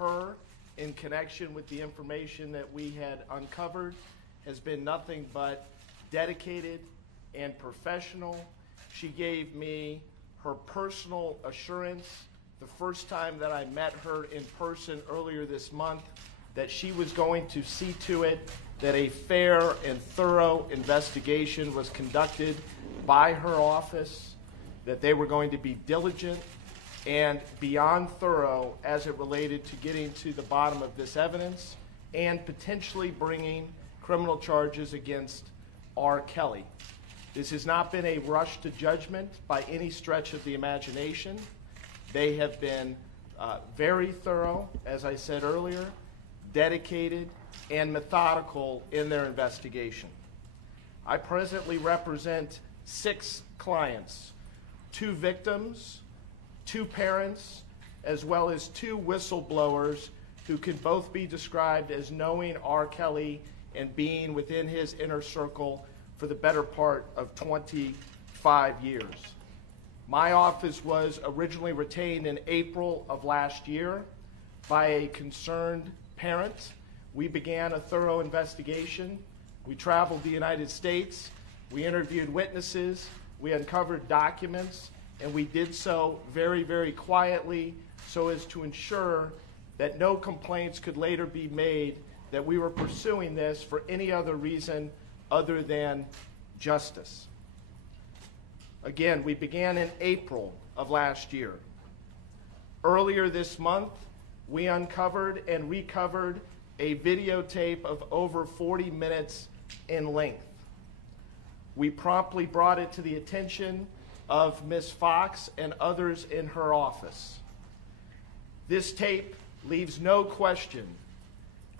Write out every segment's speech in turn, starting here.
her in connection with the information that we had uncovered has been nothing but dedicated and professional. She gave me her personal assurance the first time that I met her in person earlier this month that she was going to see to it that a fair and thorough investigation was conducted by her office, that they were going to be diligent and beyond thorough as it related to getting to the bottom of this evidence and potentially bringing criminal charges against R. Kelly. This has not been a rush to judgment by any stretch of the imagination. They have been very thorough, as I said earlier, dedicated, and methodical in their investigation. I presently represent 6 clients, 2 victims, 2 parents, as well as 2 whistleblowers who can both be described as knowing R. Kelly and being within his inner circle for the better part of 25 years. My office was originally retained in April of last year by a concerned parent. We began a thorough investigation. We traveled the United States. We interviewed witnesses. We uncovered documents. And we did so very, very quietly so as to ensure that no complaints could later be made that we were pursuing this for any other reason other than justice. Again, we began in April of last year. Earlier this month, we uncovered and recovered a videotape of over 40 minutes in length. We promptly brought it to the attention of Ms. Fox and others in her office. This tape leaves no question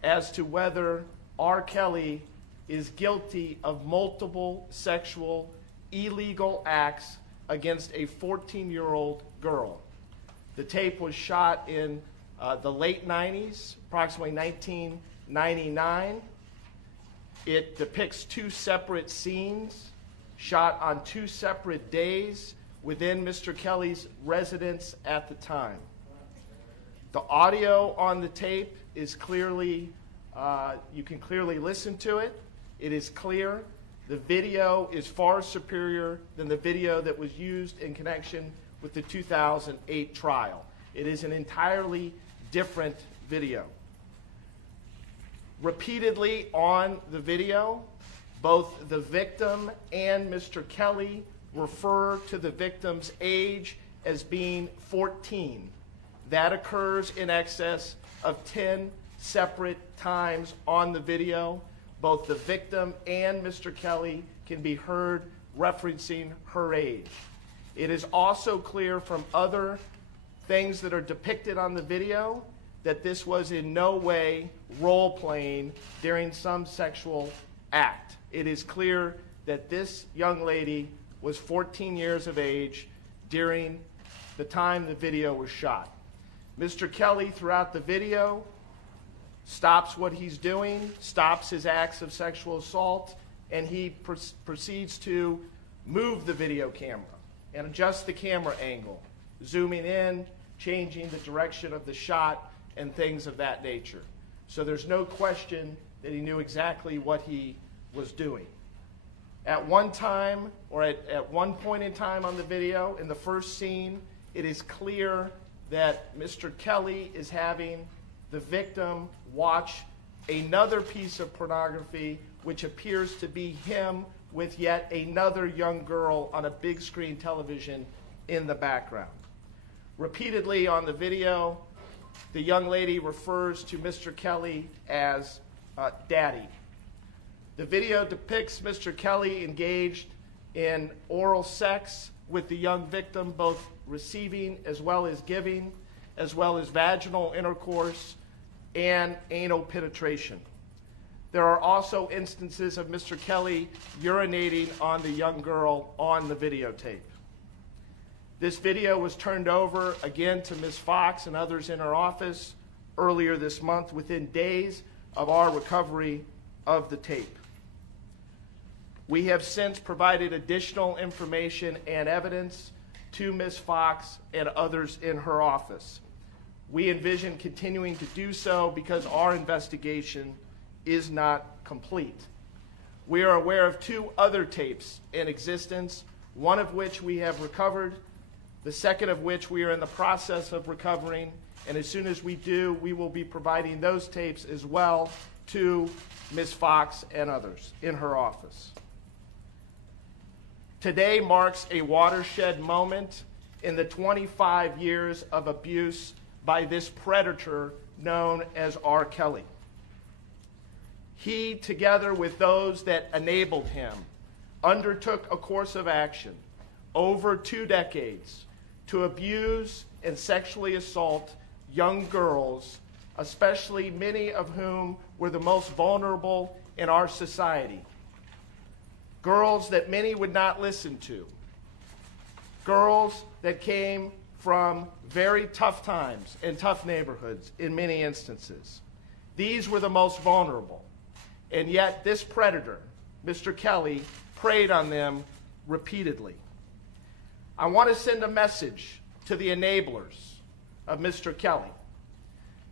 as to whether R. Kelly is guilty of multiple sexual illegal acts against a 14-year-old girl. The tape was shot in the late 90s, approximately 1999. It depicts 2 separate scenes shot on 2 separate days within Mr. Kelly's residence at the time. The audio on the tape is clearly, you can clearly listen to it. It is clear. The video is far superior than the video that was used in connection with the 2008 trial. It is an entirely different video. Repeatedly on the video, both the victim and Mr. Kelly refer to the victim's age as being 14. That occurs in excess of 10 separate times on the video. Both the victim and Mr. Kelly can be heard referencing her age. It is also clear from other things that are depicted on the video that this was in no way role-playing during some sexual act. It is clear that this young lady was 14 years of age during the time the video was shot. Mr. Kelly, throughout the video, stops what he's doing, stops his acts of sexual assault, and he proceeds to move the video camera and adjust the camera angle, zooming in, changing the direction of the shot, and things of that nature. So there's no question that he knew exactly what he was doing. At one time, or at one point in time on the video, in the first scene, it is clear that Mr. Kelly is having the victim watch another piece of pornography, which appears to be him with yet another young girl on a big screen television in the background. Repeatedly on the video, the young lady refers to Mr. Kelly as Daddy. The video depicts Mr. Kelly engaged in oral sex with the young victim, both receiving as well as giving, as well as vaginal intercourse and anal penetration. There are also instances of Mr. Kelly urinating on the young girl on the videotape. This video was turned over again to Ms. Fox and others in her office earlier this month, within days of our recovery of the tape. We have since provided additional information and evidence to Ms. Fox and others in her office. We envision continuing to do so because our investigation is not complete. We are aware of 2 other tapes in existence, one of which we have recovered, the second of which we are in the process of recovering, and as soon as we do, we will be providing those tapes as well to Ms. Fox and others in her office. Today marks a watershed moment in the 25 years of abuse by this predator known as R. Kelly. He, together with those that enabled him, undertook a course of action over 2 decades to abuse and sexually assault young girls, especially many of whom were the most vulnerable in our society. Girls that many would not listen to. Girls that came from very tough times and tough neighborhoods in many instances. These were the most vulnerable. And yet this predator, Mr. Kelly, preyed on them repeatedly. I want to send a message to the enablers of Mr. Kelly,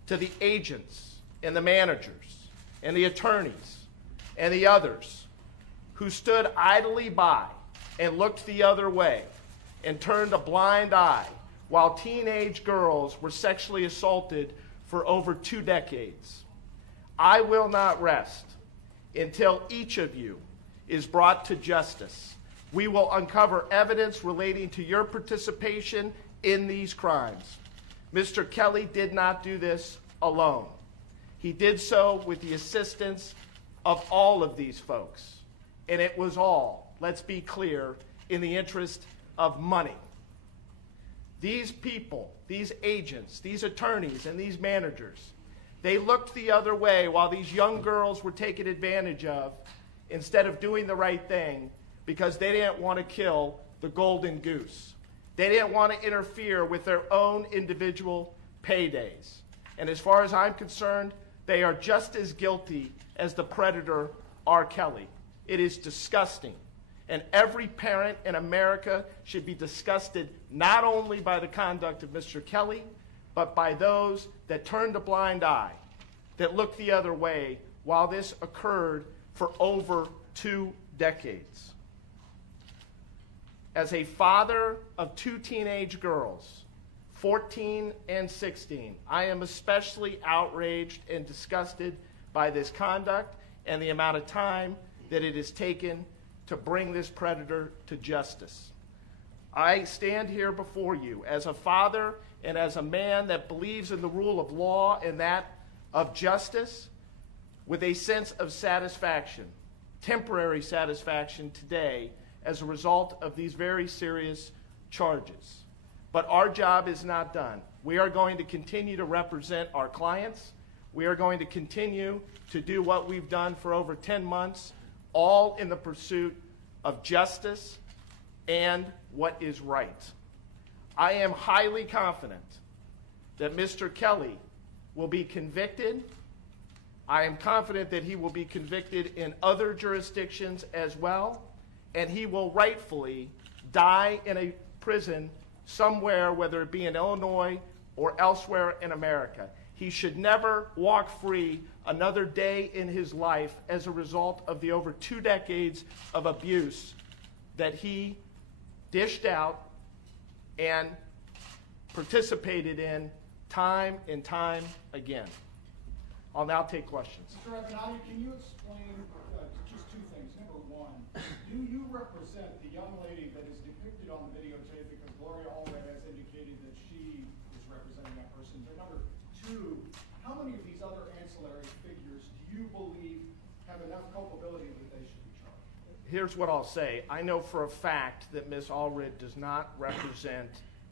to the agents and the managers and the attorneys and the others who stood idly by and looked the other way and turned a blind eye while teenage girls were sexually assaulted for over 2 decades. I will not rest until each of you is brought to justice. We will uncover evidence relating to your participation in these crimes. Mr. Kelly did not do this alone. He did so with the assistance of all of these folks. And it was all, let's be clear, in the interest of money. These people, these agents, these attorneys, and these managers, they looked the other way while these young girls were taken advantage of instead of doing the right thing because they didn't want to kill the golden goose. They didn't want to interfere with their own individual paydays. And as far as I'm concerned, they are just as guilty as the predator R. Kelly. It is disgusting. And every parent in America should be disgusted not only by the conduct of Mr. Kelly, but by those that turned a blind eye, that looked the other way while this occurred for over 2 decades. As a father of 2 teenage girls, 14 and 16, I am especially outraged and disgusted by this conduct and the amount of time that it has taken to bring this predator to justice. I stand here before you as a father and as a man that believes in the rule of law and that of justice with a sense of satisfaction, temporary satisfaction today as a result of these very serious charges. But our job is not done. We are going to continue to represent our clients. We are going to continue to do what we've done for over 10 months, all in the pursuit of justice and what is right. I am highly confident that Mr. Kelly will be convicted. I am confident that he will be convicted in other jurisdictions as well, and he will rightfully die in a prison somewhere, whether it be in Illinois or elsewhere in America. He should never walk free another day in his life as a result of the over 2 decades of abuse that he dished out and participated in time and time again. I'll now take questions. Mr. Avenatti, can you explain just 2 things? Number 1, do you represent the young lady that is depicted on the videotape, because Gloria Allred has indicated that she is representing that person? But number 2, how many of these other ancillary figures do you believe have enough culpability that they should be charged? Here's what I'll say. I know for a fact that Ms. Allred does not represent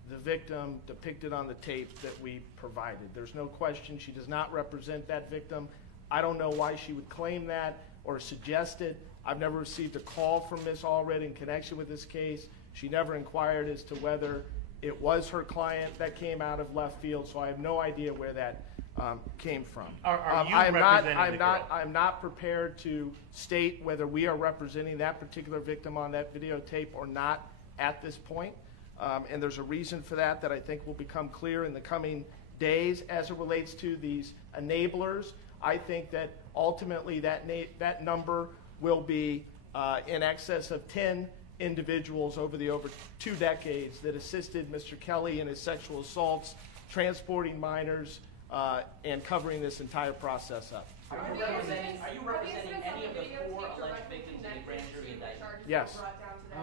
the victim depicted on the tape that we provided. There's no question she does not represent that victim. I don't know why she would claim that or suggest it. I've never received a call from Ms. Allred in connection with this case. She never inquired as to whether it was her client that came out of left field, so I have no idea where that came from. Are you representing the girl? I'm not prepared to state whether we are representing that particular victim on that videotape or not at this point. And there's a reason for that I think will become clear in the coming days as it relates to these enablers. I think that ultimately that number will be in excess of 10 individuals over 2 decades that assisted Mr. Kelly in his sexual assaults, transporting minors, and covering this entire process up. Are you representing any of the 4 alleged victims in the grand jury indictment? Yes.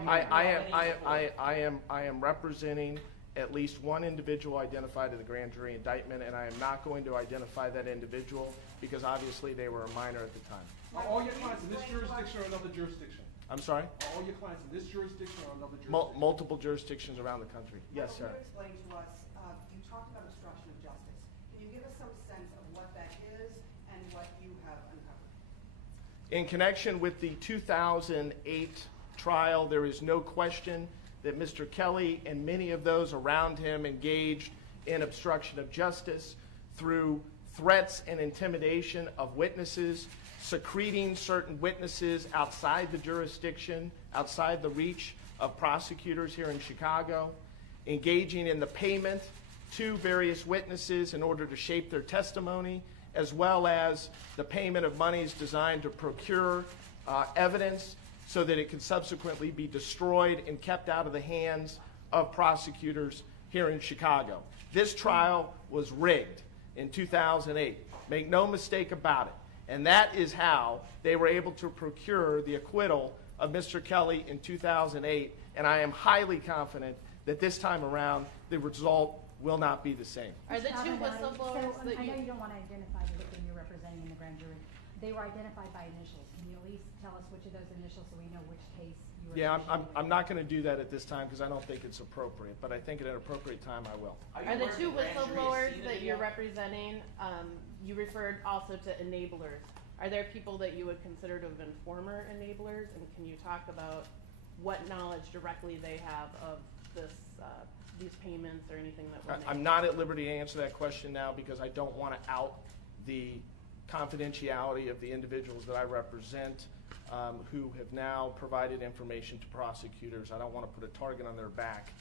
I am representing at least one individual identified in the grand jury indictment, and I am not going to identify that individual because obviously they were a minor at the time. Are all your clients in this jurisdiction or another jurisdiction? I'm sorry? Are all your clients in this jurisdiction or another jurisdiction? Multiple jurisdictions around the country. Yes, sir. Can you explain to us, you talked about obstruction of justice. Can you give us some sense of what that is and what you have uncovered? In connection with the 2008 trial, there is no question that Mr. Kelly and many of those around him engaged in obstruction of justice through threats and intimidation of witnesses, secreting certain witnesses outside the jurisdiction, outside the reach of prosecutors here in Chicago, engaging in the payment to various witnesses in order to shape their testimony, as well as the payment of monies designed to procure evidence so that it can subsequently be destroyed and kept out of the hands of prosecutors here in Chicago. This trial was rigged in 2008. Make no mistake about it. And that is how they were able to procure the acquittal of Mr. Kelly in 2008. And I am highly confident that this time around the result will not be the same. Are the 2 whistleblowers that I know you don't want to identify the victim you're representing in the grand jury. They were identified by initials. Can you at least tell us which of those initials so we know which case you were? Yeah, I'm not going to do that at this time because I don't think it's appropriate. But I think at an appropriate time I will. Are the 2 whistleblowers that you're representing, you referred also to enablers. Are there people that you would consider to have been former enablers? And can you talk about what knowledge directly they have of this, these payments or anything that were made? I'm not at liberty to answer that question now because I don't want to out the confidentiality of the individuals that I represent who have now provided information to prosecutors. I don't want to put a target on their back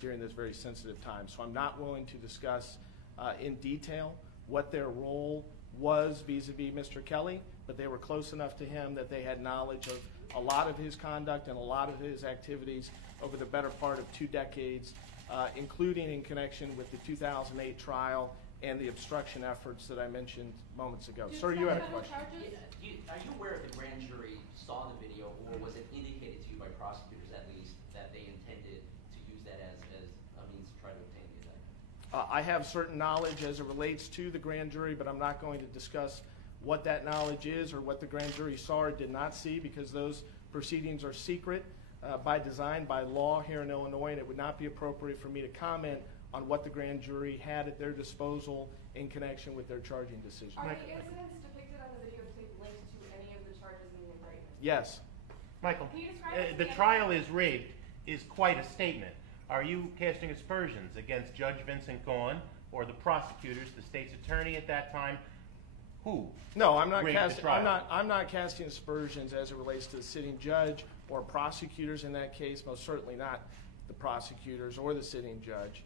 during this very sensitive time. So I'm not willing to discuss in detail what their role was vis-a-vis Mr. Kelly, but they were close enough to him that they had knowledge of a lot of his conduct and a lot of his activities over the better part of 2 decades, including in connection with the 2008 trial and the obstruction efforts that I mentioned moments ago. Sir, you had a question. Are you aware if the grand jury saw the video, or was it indicated to you by prosecutors at least that they intended to use that as a means to try to obtain the indictment? I have certain knowledge as it relates to the grand jury, but I'm not going to discuss what that knowledge is or what the grand jury saw or did not see because those proceedings are secret by design, by law here in Illinois, and it would not be appropriate for me to comment on what the grand jury had at their disposal in connection with their charging decision. Are the incidents depicted on the videotape linked to any of the charges in the indictment? Yes. Michael, Can you describe the trial is rigged is quite a statement. Are you casting aspersions against Judge Vincent Gahn or the prosecutors, the state's attorney at that time? Who? No, I'm not rigged the casting. trial? I'm not casting aspersions as it relates to the sitting judge or prosecutors in that case. Most certainly not the prosecutors or the sitting judge,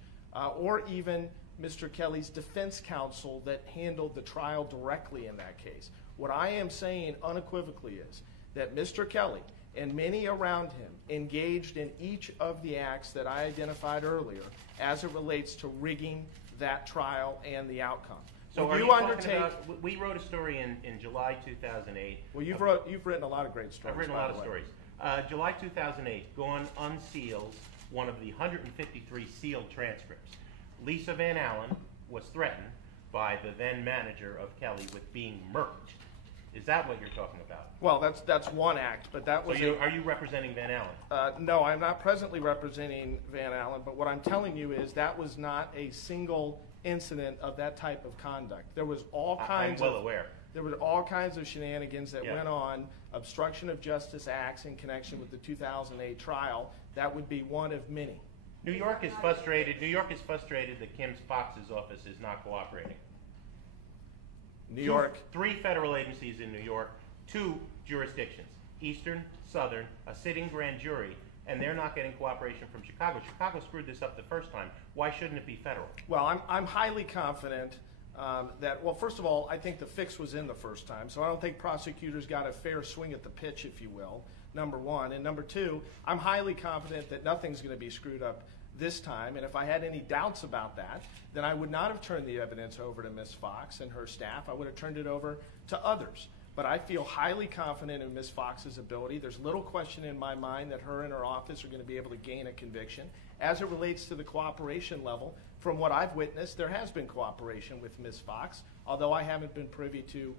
or even Mr. Kelly's defense counsel that handled the trial directly in that case. What I am saying unequivocally is that Mr. Kelly and many around him engaged in each of the acts that I identified earlier as it relates to rigging that trial and the outcome. So When are you you undertake, talking about, we wrote a story in July 2008. well, you've written a lot of great stories. I've written a by lot the of way. stories. July 2008, Gahn unseals one of the 153 sealed transcripts. Lisa Van Allen was threatened by the then manager of Kelly with being murked. Is that what you're talking about? Well, that's one act, but that was. So are you representing Van Allen? No, I'm not presently representing Van Allen, but what I'm telling you is that was not a single incident of that type of conduct. There was all kinds I'm well aware. There were all kinds of shenanigans that Yeah. went on, obstruction of justice acts in connection with the 2008 trial. That would be one of many. New York is frustrated. New York is frustrated that Kim Fox's office is not cooperating. New York. 3 federal agencies in New York, 2 jurisdictions, Eastern, Southern, a sitting grand jury, and they're not getting cooperation from Chicago. Chicago screwed this up the first time. Why shouldn't it be federal? Well, I'm highly confident that, well, first of all, I think the fix was in the first time, so I don't think prosecutors got a fair swing at the pitch, if you will, number one. And number two, I'm highly confident that nothing's going to be screwed up this time, and if I had any doubts about that, then I would not have turned the evidence over to Ms. Fox and her staff. I would have turned it over to others. But I feel highly confident in Ms. Fox's ability. There's little question in my mind that her and her office are going to be able to gain a conviction. As it relates to the cooperation level, from what I've witnessed, there has been cooperation with Ms. Fox, although I haven't been privy to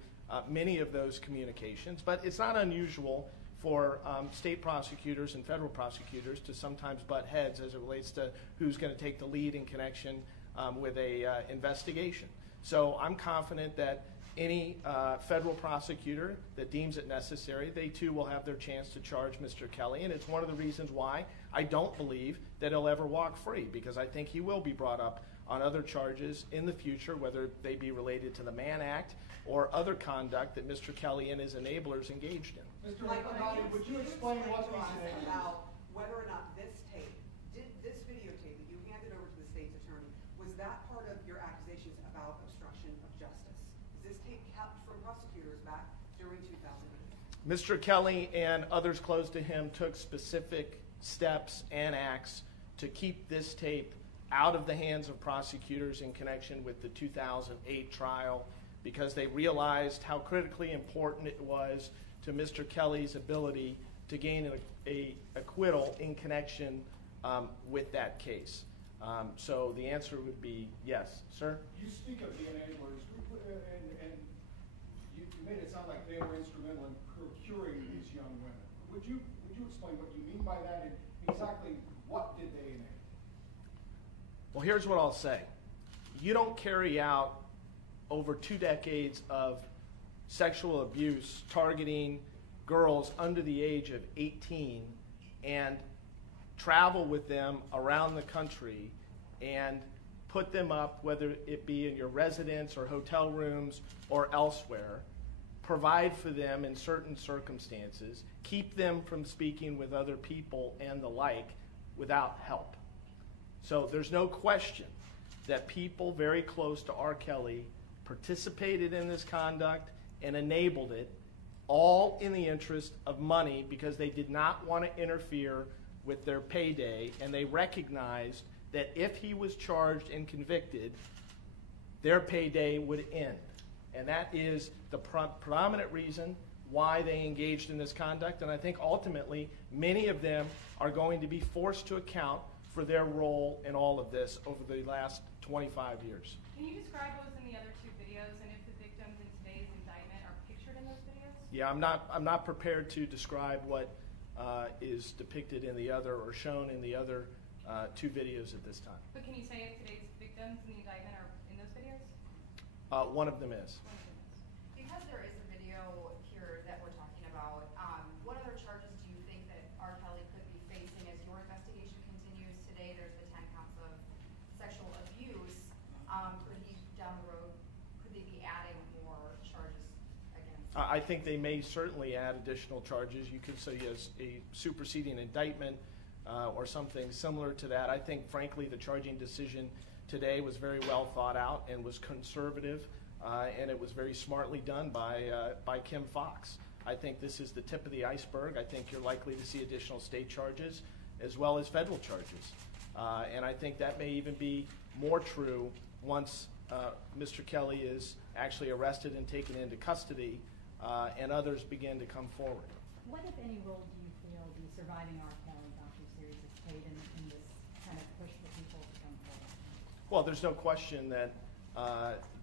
many of those communications. But it's not unusual for state prosecutors and federal prosecutors to sometimes butt heads as it relates to who's going to take the lead in connection with a investigation. So I'm confident that any federal prosecutor that deems it necessary, they too will have their chance to charge Mr. Kelly, and it's one of the reasons why I don't believe that he'll ever walk free, because I think he will be brought up on other charges in the future, whether they be related to the Mann Act or other conduct that Mr. Kelly and his enablers engaged in. Mr. Michael, Avenatti, would you explain what to us these names? about whether or not this tape, this videotape that you handed over to the state's attorney, was that part of your accusations about obstruction of justice? Is this tape kept from prosecutors back during 2008? Mr. Kelly and others close to him took specific steps and acts to keep this tape out of the hands of prosecutors in connection with the 2008 trial, because they realized how critically important it was to Mr. Kelly's ability to gain a acquittal in connection with that case. So the answer would be yes. Sir? You speak of the enablers, and you made it sound like they were instrumental in procuring these young women. Would you explain what you mean by that, and exactly what did they enable? Well, here's what I'll say. You don't carry out over 2 decades of sexual abuse targeting girls under the age of 18 and travel with them around the country and put them up, whether it be in your residence or hotel rooms or elsewhere, provide for them in certain circumstances, keep them from speaking with other people and the like without help. So there's no question that people very close to R. Kelly participated in this conduct and enabled it, all in the interest of money, because they did not want to interfere with their payday, and they recognized that if he was charged and convicted, their payday would end. And that is the predominant reason why they engaged in this conduct, and I think ultimately many of them are going to be forced to account for their role in all of this over the last 25 years. Can you describe what was in the other 2 videos, and if the victims in today's indictment are pictured in those videos? Yeah, I'm not prepared to describe what is depicted in the other or shown in the other 2 videos at this time. But can you say if today's victims in the indictment are in those videos? One of them is. One of them is. Because there is a video here that we're talking about, what other charges do you think that R. Kelly could be facing as your investigation continues today? There's the 10 counts of sexual abuse. Could he, down the road, could they be adding more charges against him? I think they may certainly add additional charges. You could say as a superseding indictment or something similar to that. I think, frankly, the charging decision today was very well thought out and was conservative, and it was very smartly done by Kim Fox. I think this is the tip of the iceberg. I think you're likely to see additional state charges as well as federal charges. And I think that may even be more true once Mr. Kelly is actually arrested and taken into custody and others begin to come forward. What, if any, role do you feel the surviving R. Kelly docuseries has played in this kind of push for people to come forward? Well, there's no question that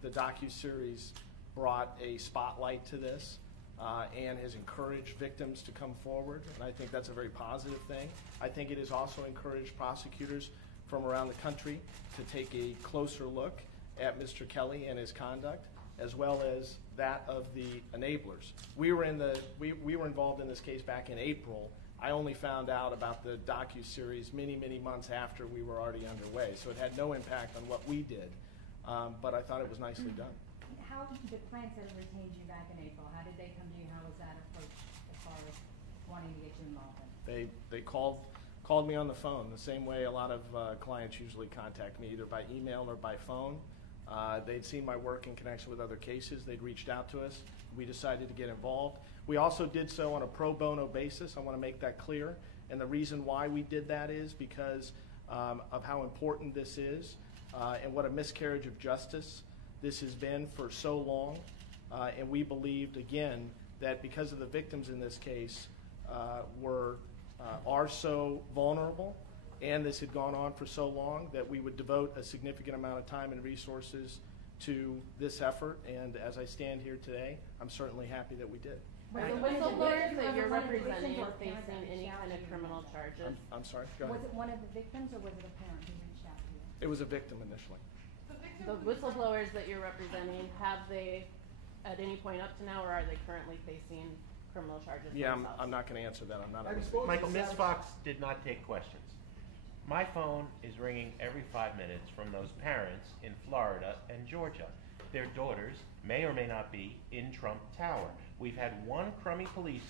the docuseries brought a spotlight to this and has encouraged victims to come forward, and I think that's a very positive thing. I think it has also encouraged prosecutors from around the country to take a closer look at Mr. Kelly and his conduct, as well as that of the enablers. We were involved in this case back in April. I only found out about the docuseries many, many months after we were already underway, so it had no impact on what we did, but I thought it was nicely done. How did the plants that retained you back in April, how did they come to you? How was that approach as far as wanting to get you involved in? They called called me on the phone, the same way a lot of clients usually contact me, either by email or by phone. They'd seen my work in connection with other cases. They'd reached out to us. We decided to get involved. We also did so on a pro bono basis. I want to make that clear. And the reason why we did that is because of how important this is and what a miscarriage of justice this has been for so long. And we believed, again, that because of the victims in this case are so vulnerable, and this had gone on for so long, that we would devote a significant amount of time and resources to this effort. And as I stand here today, I'm certainly happy that we did. Are the whistleblowers that you're representing facing any kind of criminal charges? I'm sorry, go ahead. Was it one of the victims or was it a parent who reached out to you? It was a victim initially. The whistleblowers that you're representing, have they at any point up to now, or are they currently facing criminal charges Yeah, themselves? I'm not going to answer that. I'm not. Michael, Ms. Fox did not take questions. My phone is ringing every 5 minutes from those parents in Florida and Georgia. Their daughters may or may not be in Trump Tower. We've had one crummy police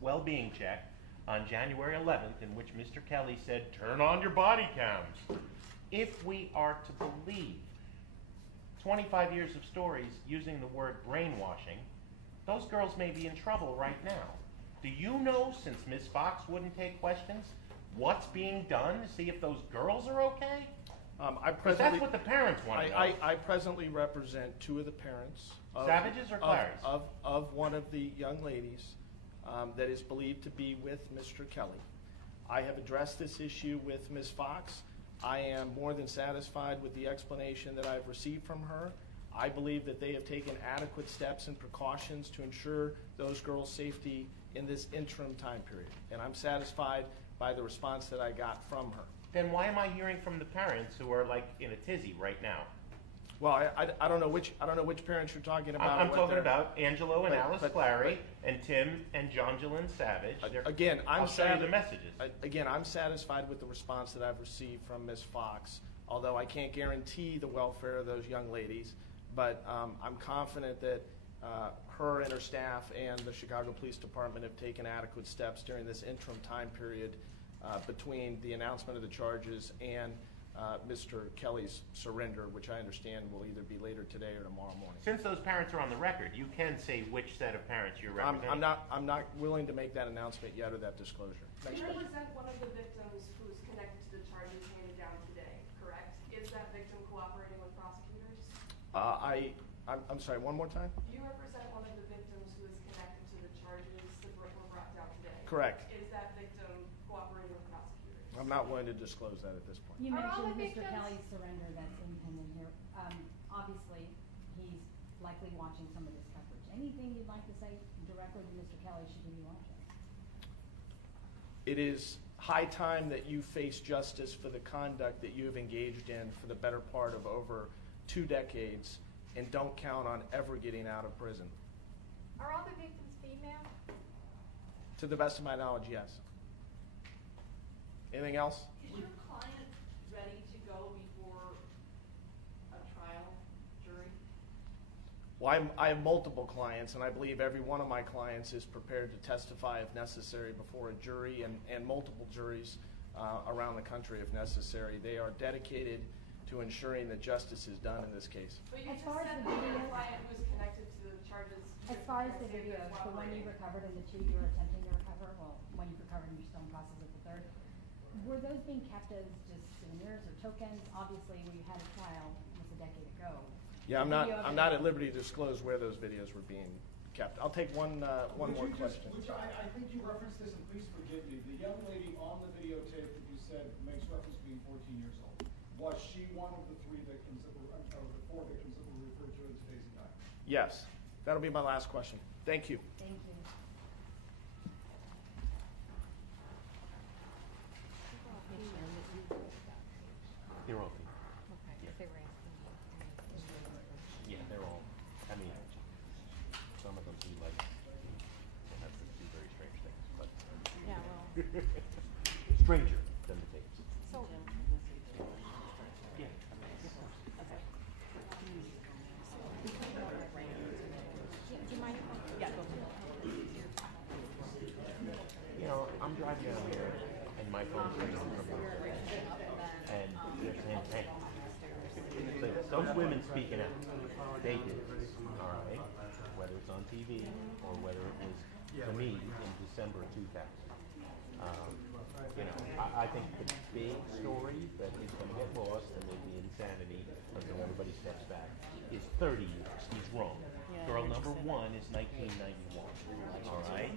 well-being check on January 11th in which Mr. Kelly said, turn on your body cams. If we are to believe 25 years of stories using the word brainwashing, those girls may be in trouble right now. Do you know, since Ms. Fox wouldn't take questions, what's being done to see if those girls are okay? That's what the parents want to know. I presently represent two of the parents. Savages or Clary's? Of one of the young ladies that is believed to be with Mr. Kelly. I have addressed this issue with Ms. Fox. I am more than satisfied with the explanation that I've received from her. I believe that they have taken adequate steps and precautions to ensure those girls' safety in this interim time period. And I'm satisfied by the response that I got from her. Then why am I hearing from the parents who are like in a tizzy right now? Well, I don't know which parents you're talking about. I'm talking about Angelo and But- Alice but- Clary and Tim and Jonjolyn Savage. Again, I'll show you the messages. Again, I'm satisfied with the response that I've received from Ms. Fox, although I can't guarantee the welfare of those young ladies. But I'm confident that her and her staff and the Chicago Police Department have taken adequate steps during this interim time period between the announcement of the charges and Mr. Kelly's surrender, which I understand will either be later today or tomorrow morning. Since those parents are on the record, you can say which set of parents you're representing. I'm not willing to make that announcement yet or that disclosure. You represent one of the victims who's connected to the charges handed down today, correct? Is that victim cooperating with prosecutors? I'm sorry, one more time? You represent one of the victims who is connected to the charges that were brought down today. Correct. Is that victim cooperating with prosecutors? I'm not willing to disclose that at this point. You Are all mentioned the Mr. victims- Kelly's surrender that's impending here. Obviously, he's likely watching some of this coverage. Anything you'd like to say directly to Mr. Kelly should he be watching? It is high time that you face justice for the conduct that you have engaged in for the better part of over 2 decades, and don't count on ever getting out of prison. Are all the victims female? To the best of my knowledge, yes. Anything else? Is your client ready to go before a trial jury? Well, I have multiple clients, and I believe every one of my clients is prepared to testify if necessary before a jury and multiple juries around the country if necessary. They are dedicated to ensuring that justice is done in this case. But you As just far as said the that your video- client was connected to the charges. As far as the videos, the one you recovered and the 2 you're attempting to recover, well, one you've recovered and you're still in process of the 3rd, were those being kept as just souvenirs or tokens? Obviously, when you had a trial, almost a decade ago. Yeah, I'm the video not of it- at liberty to disclose where those videos were being kept. I'll take one more question. I think you referenced this, and please forgive me. The young lady on the videotape that you said makes reference to being 14 years old. Was she one of the 3 victims that were, or the 4 victims that were referred to in today's indictment? Yes. That'll be my last question. Thank you. Thank you. They're all. Okay. Yeah, they're all. I mean, some of them do like have to do very strange things, but Yeah, well, stranger than the tapes. so. Yeah. Okay. Do you mind? Yeah, go ahead. You know, I'm driving down here and my phone's ringing from her. And there's intent. So those women speaking out, they did this, all right? Whether it's on TV or whether it was to me in December 2000. I think the big story that is going to get lost and maybe insanity until everybody steps back is 30 years. He's wrong. Yeah, Girl I number understand. 1 is 1991. All right?